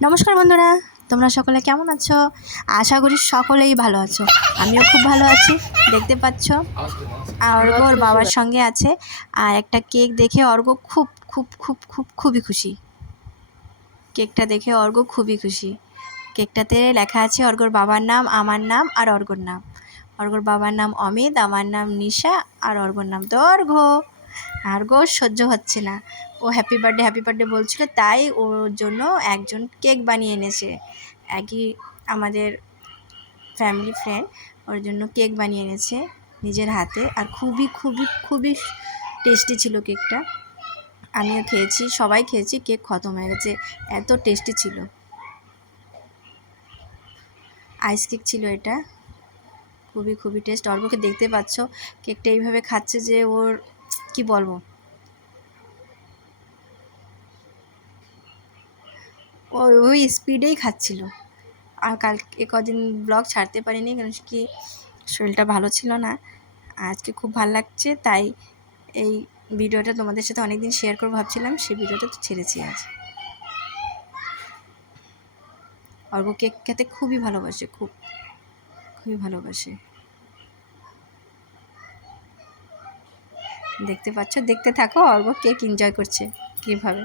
নমস্কার বন্ধুরা, তোমরা সকলে কেমন আছো? আশা করি সকলেই ভালো আছো। আমিও খুব ভালো আছি, দেখতে পাচ্ছ। অর্ঘ ওর বাবার সঙ্গে আছে, আর একটা কেক দেখে অর্ঘ খুব খুব খুব খুব, খুবই খুশি। কেকটা দেখে অর্ঘ খুবই খুশি। কেকটাতে লেখা আছে অর্ঘর বাবার নাম, আমার নাম আর অর্ঘর নাম। অর্ঘর বাবার নাম অমিত, আমার নাম নিশা আর অর্ঘর নাম তো অর্ঘ। অর্ঘ সহ্য হচ্ছে না। ও হ্যাপি বার্থডে হ্যাপি বার্থডে বলছিল, তাই ওর জন্য একজন কেক বানিয়ে এনেছে। একই আমাদের ফ্যামিলি ফ্রেন্ড ওর জন্য কেক বানিয়ে এনেছে নিজের হাতে আর খুবই খুবই খুবই টেস্টি ছিল কেকটা। আমিও খেয়েছি, সবাই খেয়েছি, কেক খতম হয়ে গেছে। এত টেস্টি ছিল। আইস কেক ছিল এটা। খুবই খুবই টেস্ট অর্ঘকে দেখতে পাচ্ছ, কেকটা এইভাবে খাচ্ছে যে ওর কি বলব? ওই স্পিডেই খাচ্ছিল। আর কাল এ কদিন ব্লগ ছাড়তে পারিনি, কারণ কি শরীরটা ভালো ছিল না। আজকে খুব ভালো লাগছে, তাই এই ভিডিওটা তোমাদের সাথে অনেকদিন শেয়ার করব ভাবছিলাম সেই ভিডিওটা তো ছেড়েছি আজ। অর্ঘ কেক খেতে খুবই ভালোবাসে, খুব, খুবই ভালোবাসে। দেখতে পাচ্ছ দেখতে থাকো অর্ঘ কেক এনজয় করছে কীভাবে।